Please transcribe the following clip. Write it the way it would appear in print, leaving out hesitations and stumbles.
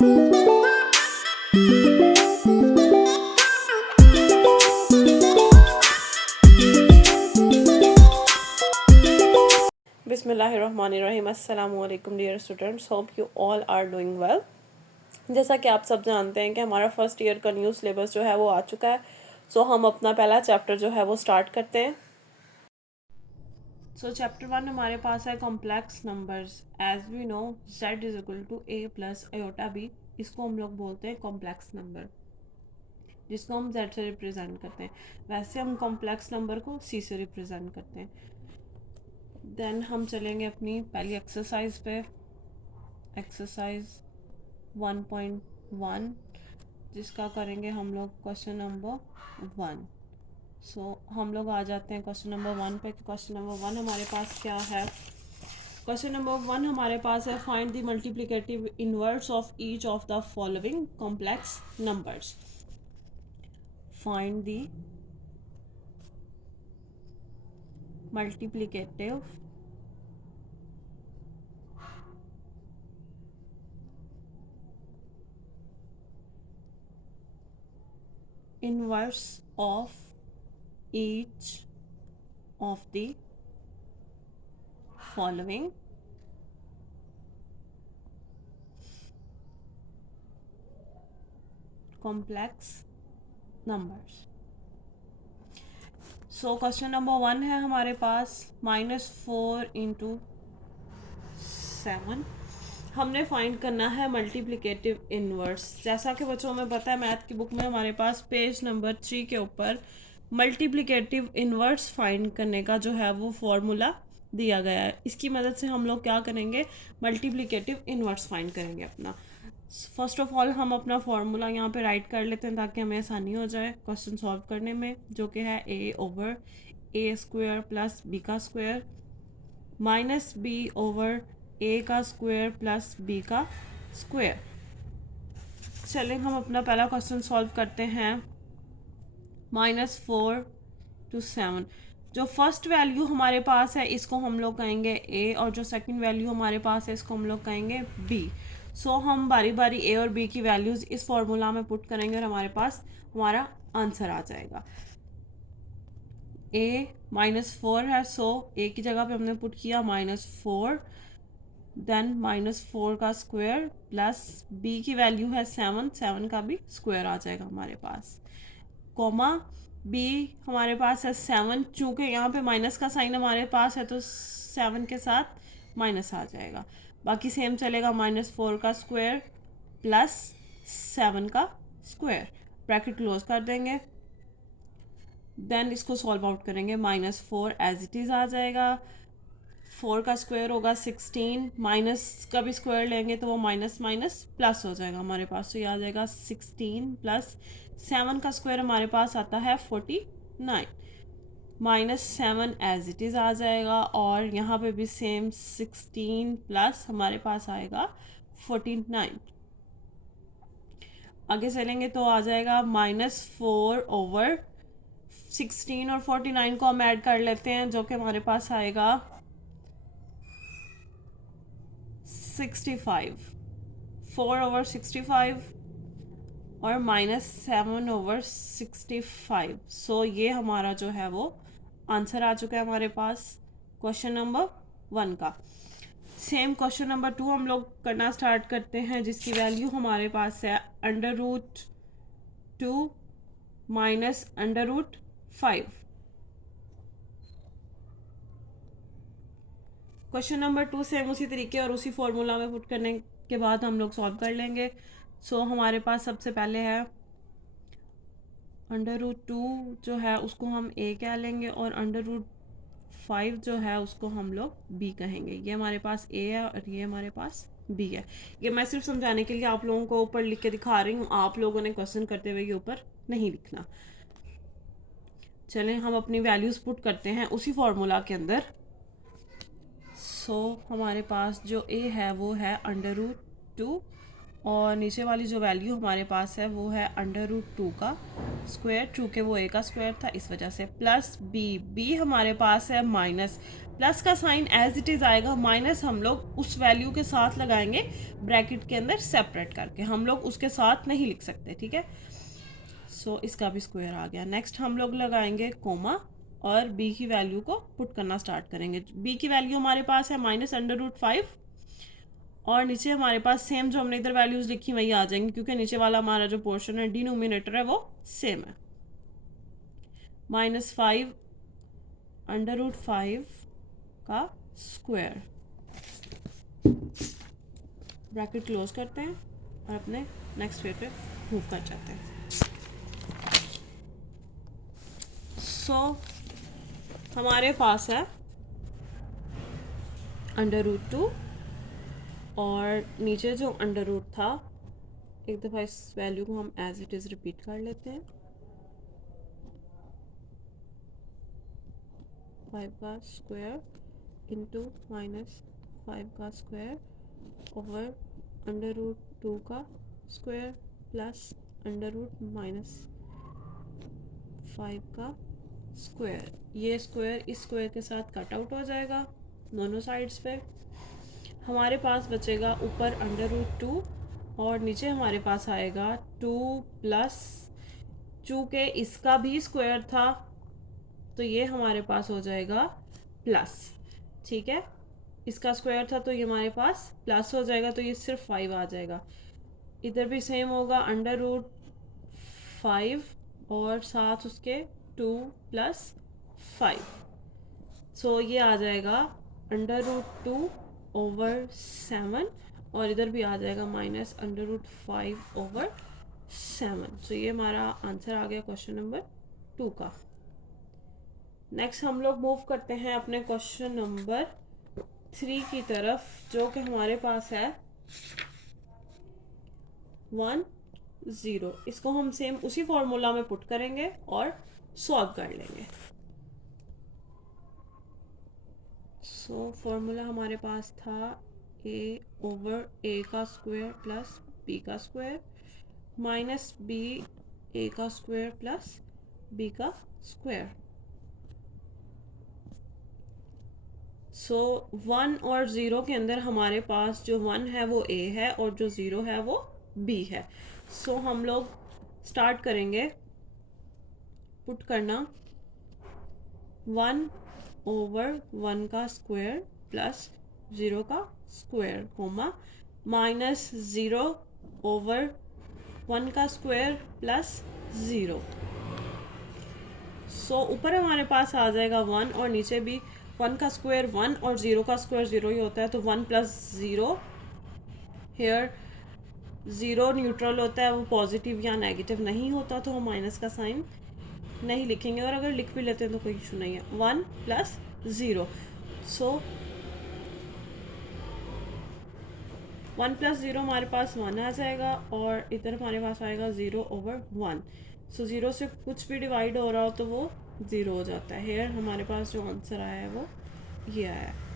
बिस्मिल्लाहिर्रहमानिर्रहीम। अस्सलामु अलैकुम dear students, hope you all are doing well. जैसा कि आप सब जानते हैं कि हमारा फर्स्ट ईयर का न्यू सिलेबस जो है वो आ चुका है। सो हम अपना पहला चैप्टर जो है वो स्टार्ट करते हैं। सो चैप्टर 1 हमारे पास है complex numbers. As we know z is equal to a plus iota b, इसको हम लोग बोलते हैं कॉम्प्लेक्स नंबर, जिसको हम z से रिप्रेजेंट करते हैं। वैसे हम कॉम्प्लेक्स नंबर को c से रिप्रेजेंट करते हैं। देन हम चलेंगे अपनी पहली एक्सरसाइज पे, एक्सरसाइज 1.1, जिसका करेंगे हम लोग क्वेश्चन नंबर 1। सो हम लोग आ जाते हैं क्वेश्चन नंबर 1 पे। क्वेश्चन नंबर 1 हमारे पास क्या है? क्वेश्चन नंबर 1 हमारे पास है find the multiplicative inverse of each of the following complex numbers. Find the multiplicative inverse of each of the following complex numbers। So question number 1 है हमारे पास -4 into 7। हमने फाइंड करना है मल्टीप्लिकेटिव इनवर्स। जैसा कि बच्चों में पता है, मैथ की बुक में हमारे पास पेज नंबर 3 के ऊपर मल्टीप्लिकेटिव इनवर्स फाइंड करने का जो है वो फॉर्मूला दिया गया है। इसकी मदद से हम लोग क्या करेंगे? मल्टीप्लिकेटिव इनवर्स फाइंड करेंगे अपना। फर्स्ट ऑफ ऑल हम अपना फॉर्मूला यहाँ पे राइट कर लेते हैं ताकि हमें आसानी हो जाए क्वेश्चन सॉल्व करने में, जो कि है a over a square plus b का square minus b over a का स्क्वायर प्लस b का स्क्वायर। चलें हम अपना पहला क्वेश्चन सॉल्व करते हैं। -4 to 7, जो फर्स्ट वैल्यू हमारे पास है इसको हम लोग कहेंगे a, और जो सेकंड वैल्यू हमारे पास है इसको हम लोग कहेंगे b। सो हम बारी बारी a और b की वैल्यूज़ इस फॉर्मूला में पुट करेंगे और हमारे पास हमारा आंसर आ जाएगा। a -4 है, सो a की जगह पे हमने पुट किया -4, देन -4 का स्क्वायर प्लस b की वैल्यू है 7, 7 का भी स्क्वायर आ जाएगा हमारे पास, कोमा b हमारे पास है 7। चूँकि यहाँ पे माइनस का साइन हमारे पास है तो 7 के साथ माइनस आ जाएगा। बाकी सेम चलेगा, -4 का स्क्वायर प्लस 7 का स्क्वायर, ब्रैकेट क्लोज कर देंगे। देन इसको सॉल्व आउट करेंगे, -4 एज इट इज़ आ जाएगा, 4 का स्क्वायर होगा 16, माइनस का भी स्क्वायर लेंगे तो वो माइनस माइनस प्लस हो जाएगा हमारे पास, तो ये आ जाएगा 16 प्लस 7 का स्क्वायर हमारे पास आता है 49, -7 एज इट इज़ आ जाएगा, और यहाँ पे भी सेम 16 प्लस हमारे पास आएगा 49। आगे चलेंगे तो आ जाएगा -4 ओवर 16 और 49 को हम ऐड कर लेते हैं, जो कि हमारे पास आएगा 65, 4 ओवर 65 और -7 ओवर 65। सो ये हमारा जो है वो आंसर आ चुका है हमारे पास क्वेश्चन नंबर 1 का। सेम क्वेश्चन नंबर 2 हम लोग करना स्टार्ट करते हैं, जिसकी वैल्यू हमारे पास है √2 माइनस √5। क्वेश्चन नंबर 2 सेम उसी तरीके और उसी फॉर्मूला में पुट करने के बाद हम लोग सॉल्व कर लेंगे। सो हमारे पास सबसे पहले है √2 जो है उसको हम a कह लेंगे, और √5 जो है उसको हम लोग b कहेंगे। ये हमारे पास a है और ये हमारे पास b है। ये मैं सिर्फ समझाने के लिए आप लोगों को ऊपर लिख के दिखा रही हूँ, आप लोगों ने क्वेश्चन करते हुए ये ऊपर नहीं लिखना। चलें हम अपनी वैल्यूज़ पुट करते हैं उसी फॉर्मूला के अंदर। सो हमारे पास जो a है वो है √2, और नीचे वाली जो वैल्यू हमारे पास है वो है √2 का स्क्वायर, चूँकि वो a का स्क्वायर था इस वजह से, प्लस b हमारे पास है माइनस, प्लस का साइन एज इट इज़ आएगा, माइनस हम लोग उस वैल्यू के साथ लगाएंगे ब्रैकेट के अंदर सेपरेट करके, हम लोग उसके साथ नहीं लिख सकते, ठीक है। सो इसका भी स्क्वायर आ गया। नेक्स्ट हम लोग लगाएंगे कोमा और b की वैल्यू को पुट करना स्टार्ट करेंगे। b की वैल्यू हमारे पास है -√5 और नीचे हमारे पास सेम जो हमने इधर वैल्यूज लिखी वही आ जाएंगी, क्योंकि नीचे वाला हमारा जो पोर्शन है डिनोमिनेटर है वो सेम है। -5 √5 का स्क्वायर, ब्रैकेट क्लोज करते हैं और अपने नेक्स्ट वे पे मूव कर जाते हैं। सो हमारे पास है √2 और नीचे जो √ था, एक दफ़ा इस वैल्यू को हम एज इट इज़ रिपीट कर लेते हैं। 5 का स्क्वायर इंटू -5 का स्क्वायर ओवर √2 का स्क्वायर प्लस √-5 का स्क्वायर। ये स्क्वायर इस स्क्वायर के साथ कट आउट हो जाएगा दोनों साइड्स पे। हमारे पास बचेगा ऊपर √2 और नीचे हमारे पास आएगा 2 प्लस, चूँकि इसका भी स्क्वायर था तो ये हमारे पास हो जाएगा प्लस, ठीक है। इसका स्क्वायर था तो ये हमारे पास प्लस हो जाएगा, तो ये सिर्फ 5 आ जाएगा। इधर भी सेम होगा √5 और साथ उसके 2 + 5, सो ये आ जाएगा √2/7 और इधर भी आ जाएगा -√5/7। सो ये हमारा आंसर आ गया क्वेश्चन नंबर 2 का। नेक्स्ट हम लोग मूव करते हैं अपने क्वेश्चन नंबर 3 की तरफ, जो कि हमारे पास है 1 0। इसको हम सेम उसी फॉर्मूला में पुट करेंगे और सॉल्व कर लेंगे। सो फॉर्मूला हमारे पास था a/a का स्क्वायर प्लस b का स्क्वायर माइनस b/a का स्क्वायर प्लस b का स्क्वायर। सो 1 और 0 के अंदर हमारे पास जो 1 है वो a है और जो 0 है वो b है। सो हम लोग स्टार्ट करेंगे पुट करना 1/1 का स्क्वायर प्लस 0 का स्क्वायर कोमा -0/1 का स्क्वायर प्लस 0। सो ऊपर हमारे पास आ जाएगा 1 और नीचे भी 1 का स्क्वायर 1 और 0 का स्क्वायर 0 ही होता है, तो 1 + 0 हेयर 0 न्यूट्रल होता है, वो पॉजिटिव या नेगेटिव नहीं होता, तो हम माइनस का साइन नहीं लिखेंगे, और अगर लिख भी लेते हैं तो कोई इशू नहीं है। 1 + 0, सो 1 + 0 हमारे पास 1 आ जाएगा और इधर हमारे पास आएगा 0/1। सो 0 से कुछ भी डिवाइड हो रहा हो तो वो 0 हो जाता है। हेयर हमारे पास जो आंसर आया है वो ये आया है।